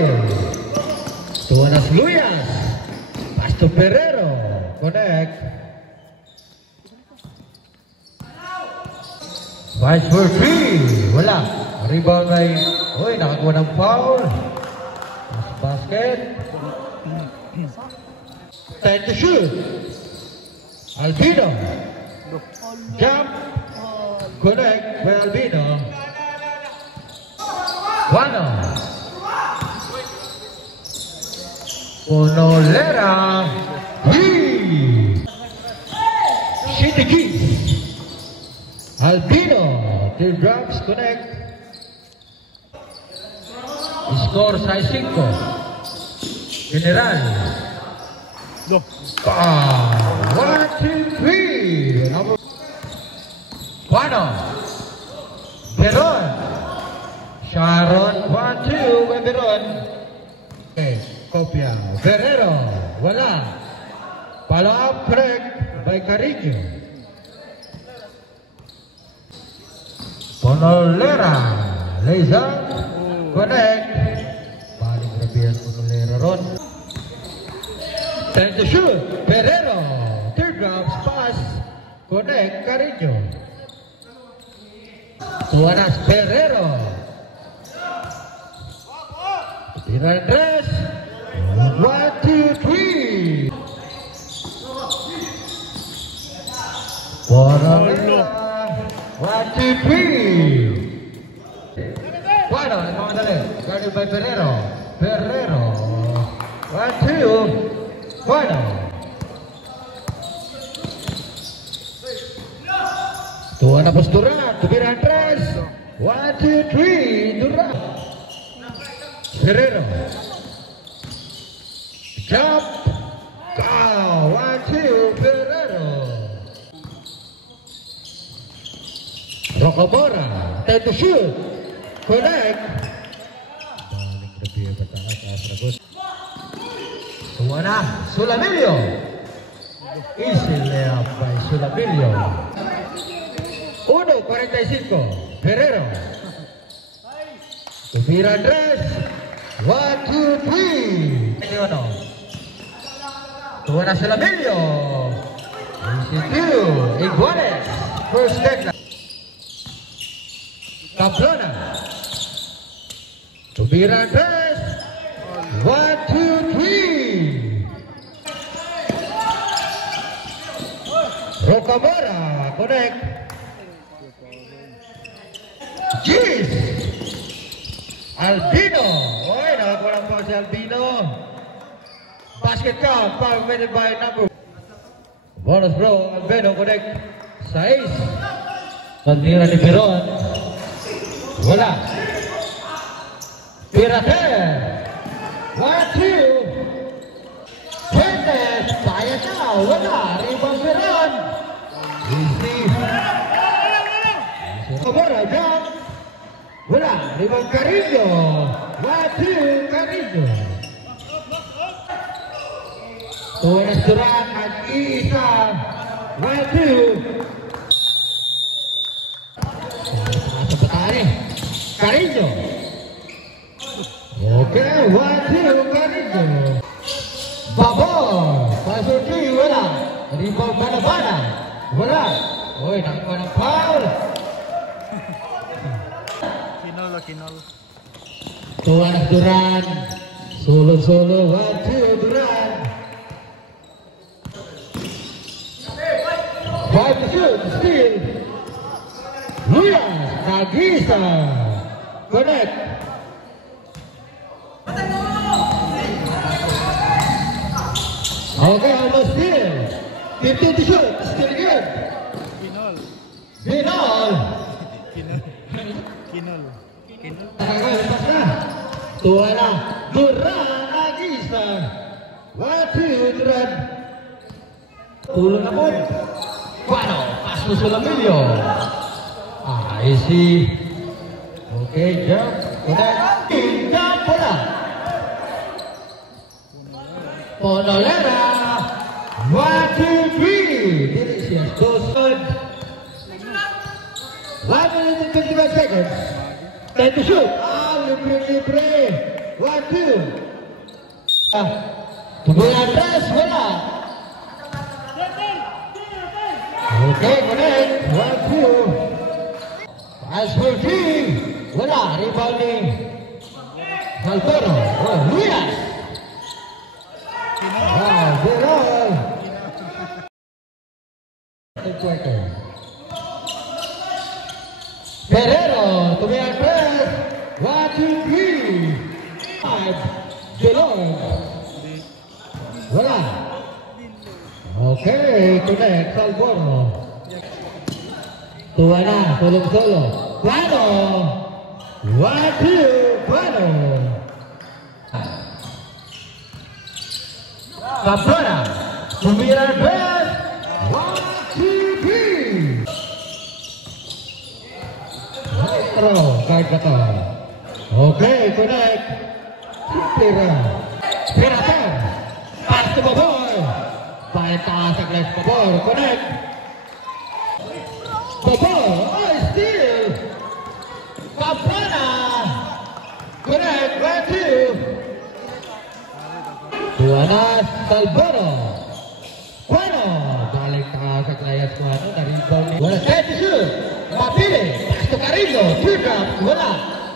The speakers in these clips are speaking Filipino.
steal. Tuanas Luyas. Pass to Ferrero. Connect. Vice for 3. Wala. Rebound ay, uy, nakakuha ng foul. Basket. Time to shoot. Albino. Jump. Connect by Albino. Wano. Ponolera. Shitty Keys. Albino. Teardrops. Connect. Score size 5. General. 1, 2, 3. Wano. Beron. Sharon. 1, 2. Beron. Okay. Kopya. Ferrero. Wala. Follow up correct by Carrillo. Ponolera. Leza. Connect. Paling rabihan Ponolera ron. Time to shoot. Ferrero. Teardrops pass. Connect. Carrillo. Tuanas Ferrero. Tirandres. 1, 2, 3. Ponolera. 1, 2, 3. Bueno, vamos a darle. Guarded by Ferrero. Ferrero. 1, 2. Bueno. Tuan na postura. Tubiran tres. 1, 2, 3. Durant. Ferrero. Jump. Go. 1, 2. Ferrero. Rocamora. Time to shoot. Connect. Baling rabihan bertahan ke Asragus. Tuana Sulamilio. Easy layup by Sulamilio. 1:45. Ferrero. Tubira Andres. 1, 2, 3. Leono. Tuana Sulamilio. Easy 2. Iguales. First deadline. Cabrona. Tubira Andres. 1, 2, 3. Rocamora. Connect. Jeez. Albino. Oy, nakakuha ng foul si Albino. Basket count. Foul committed by number. Bonus bro. Albino connect. 6. Tandira ni Peron. Wala. Pirater. 1, 2. Fuentes. Kaya siya. Wala. Rebound Peron. Easy. Camora. Jump. Wala. Rebound Carrillo. 1, 2. Carrillo. Tuanas Durant. Mag-isa. 1, 2. Sa patari. Carrillo. Okay, 1, 2, Carrillo. Babor. Pasok 3, wala. Rebound Bana-Bana. Wala. Uy, nakakuha ng foul. Kinol. Tuanas Durant. Solo. 1, 2, Durant. 5 to shoot. Steal. Luyas. Nagisa. Connect. Okay, almost steal. 15 to shoot. Still good. Kinol. Lepas na. Tuana Durant. Nagisa. 1, 2, Durant. Tulong na po. Bueno, pass to Sulamilio. Easy. Okay, jump. Connect. Jump. Bola. Ponolera. 1, 2, 3. Delicious. Goes good. 1 minute and 55 seconds. Time to shoot. Libre. 1, 2. Kemudian press bola. Oke, connect. 1, 2. Pass for 3. Bola rebounding. Salvador. Oh, Luis. Wow, bola. Ferrero, kemudian press. 1, 2, 3. 5. Belong. Bola. Oke, connect Salvador. Tuana, tolong solo. Plano. 1, 2, Plano. Cabrera. 9 press. 1, 2, 3. Terus, kait kata. Oke, connect. Supira. Pirater. Pas to Boboy. Baik tasak les Boboy. Connect. Boboy. Oh, steal. Cabrera. Connect. 1, 2. Tuana Salvador. Bueno, balik tasak les Bueno dari Boni. Bola set to shoot. Mapile. Pas to Carrillo. Two drops. Bola.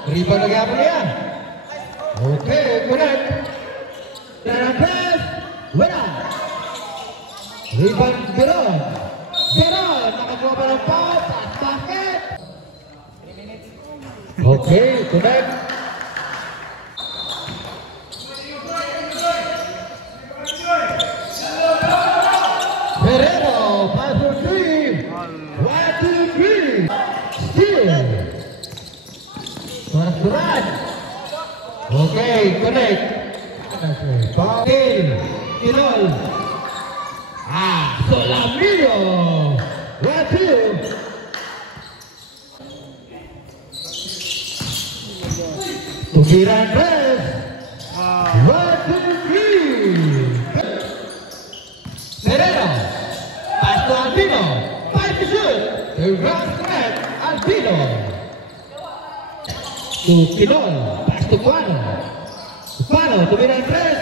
Rebound lagi apa dia? Oke, connect. Dan press. Bola. Rebound Beron. Beron nakakuha pa ng foul. Pass basket. Oke, connect. Ferrero, pass for 3. 1, 2, 3. Steal. Surat. Oke, connect. Paul. Kinol. Solamio. 1, 2. Tukiran press. 1, 2, 3. Ferrero. Pass to Albino. 5 to shoot. The ground connect. Albino. To Kinol. Pass to Plano. Plano. Tukiran press.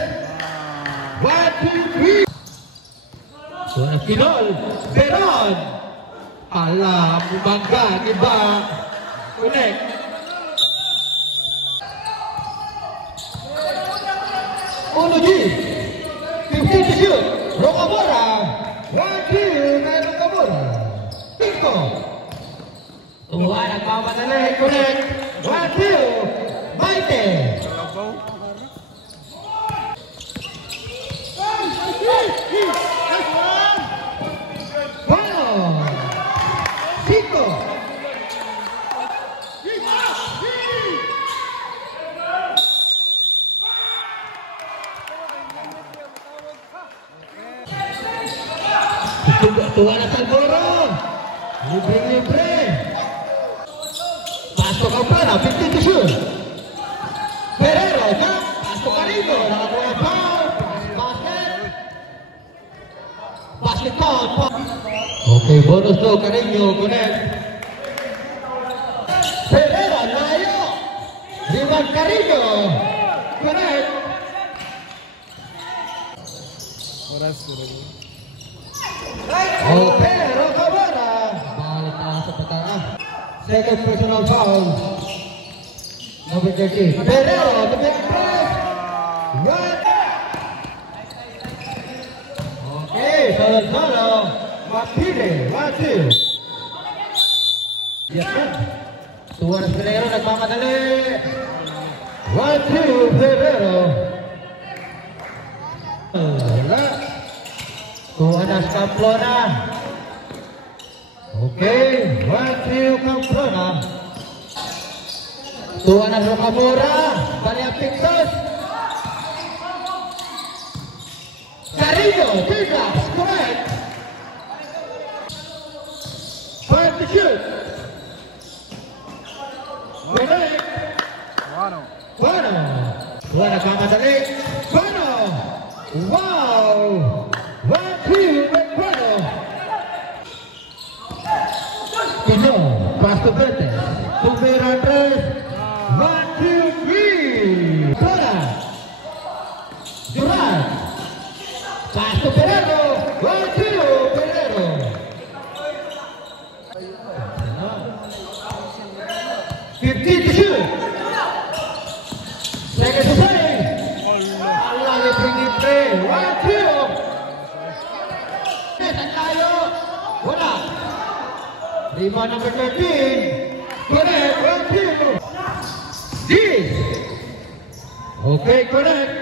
1, 2, 3. Suara Kinol. Beron. Alam, bangga, iba. Connect. Unuji. 50 to shoot. Rocamora. 1, 2. Kaya Rocamora. 5. Tuhan ang mamadali. Connect. 1, 2. Maite. Bueno. 5. Tuhan Salvador. Libre. Pasto Campana, 50 to shoot. Ferrero, jump. Pasto Carrillo, nakakuha ng foul. Basket. Basket foul. Okay, bonus to Carrillo, connect. Ferrero, layo. Rebound Carrillo. Connect. Okay, Rocamora. Balik na sa pagkaka. Second personal foul. Number 13. Ferrero, the big press. 1. Okay, solo. Mapile. 1, 2. Yes, sir. Tuan Ferrero nagmamadali. 1, 2, Ferrero. Wala. Tuanas Pamplona. Okay, 1, 2, Pamplona. Tuanas Rocamora. Balik Pixos. Carrillo, 3 drops, correct. 5 to shoot. Correct. Bueno. Tuan nagmamadali. Bueno. Wow. 1, 2, Bueno. Kino, pass to Vete. Tumira 3. 1, 2, 3. Tora. to Ferrero. 1-2, Ferrero. 15 to shoot. Second to play. Allah yung pinip play. 1-2. Ang tayo. Wala. Lima number 13. Connect. 1-2. This. Okay, connect.